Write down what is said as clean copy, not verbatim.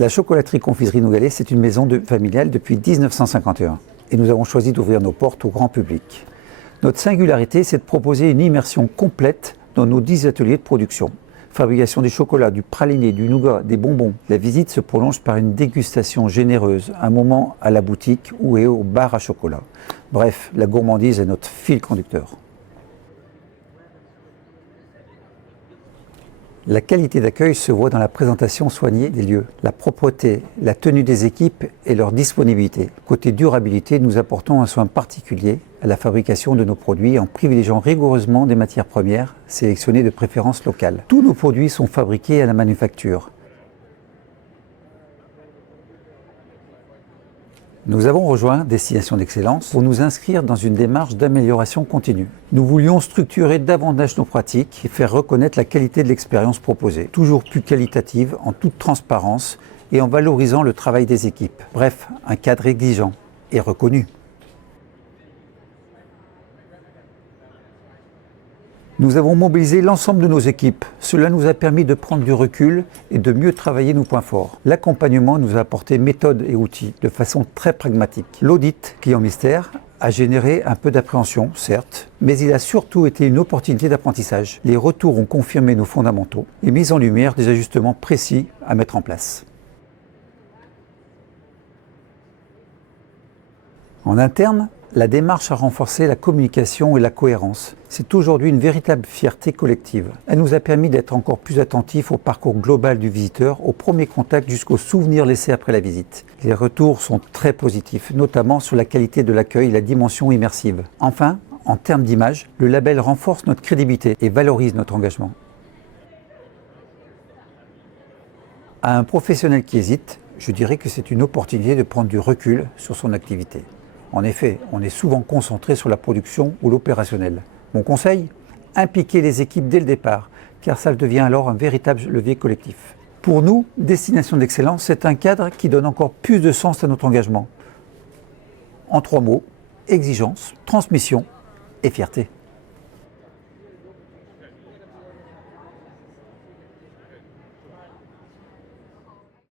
La chocolaterie-confiserie Nougalet, c'est une maison familiale depuis 1951 et nous avons choisi d'ouvrir nos portes au grand public. Notre singularité, c'est de proposer une immersion complète dans nos 10 ateliers de production. Fabrication du chocolat, du praliné, du nougat, des bonbons. La visite se prolonge par une dégustation généreuse, un moment à la boutique ou au bar à chocolat. Bref, la gourmandise est notre fil conducteur. La qualité d'accueil se voit dans la présentation soignée des lieux, la propreté, la tenue des équipes et leur disponibilité. Côté durabilité, nous apportons un soin particulier à la fabrication de nos produits en privilégiant rigoureusement des matières premières sélectionnées de préférence locale. Tous nos produits sont fabriqués à la manufacture. Nous avons rejoint Destination d'Excellence pour nous inscrire dans une démarche d'amélioration continue. Nous voulions structurer davantage nos pratiques et faire reconnaître la qualité de l'expérience proposée, toujours plus qualitative, en toute transparence et en valorisant le travail des équipes. Bref, un cadre exigeant et reconnu. Nous avons mobilisé l'ensemble de nos équipes. Cela nous a permis de prendre du recul et de mieux travailler nos points forts. L'accompagnement nous a apporté méthode et outils de façon très pragmatique. L'audit client mystère a généré un peu d'appréhension, certes, mais il a surtout été une opportunité d'apprentissage. Les retours ont confirmé nos fondamentaux et mis en lumière des ajustements précis à mettre en place. En interne, la démarche a renforcé la communication et la cohérence. C'est aujourd'hui une véritable fierté collective. Elle nous a permis d'être encore plus attentifs au parcours global du visiteur, au premier contact jusqu'aux souvenirs laissés après la visite. Les retours sont très positifs, notamment sur la qualité de l'accueil et la dimension immersive. Enfin, en termes d'image, le label renforce notre crédibilité et valorise notre engagement. À un professionnel qui hésite, je dirais que c'est une opportunité de prendre du recul sur son activité. En effet, on est souvent concentré sur la production ou l'opérationnel. Mon conseil ? Impliquer les équipes dès le départ, car ça devient alors un véritable levier collectif. Pour nous, Destination d'Excellence, c'est un cadre qui donne encore plus de sens à notre engagement. En 3 mots, exigence, transmission et fierté.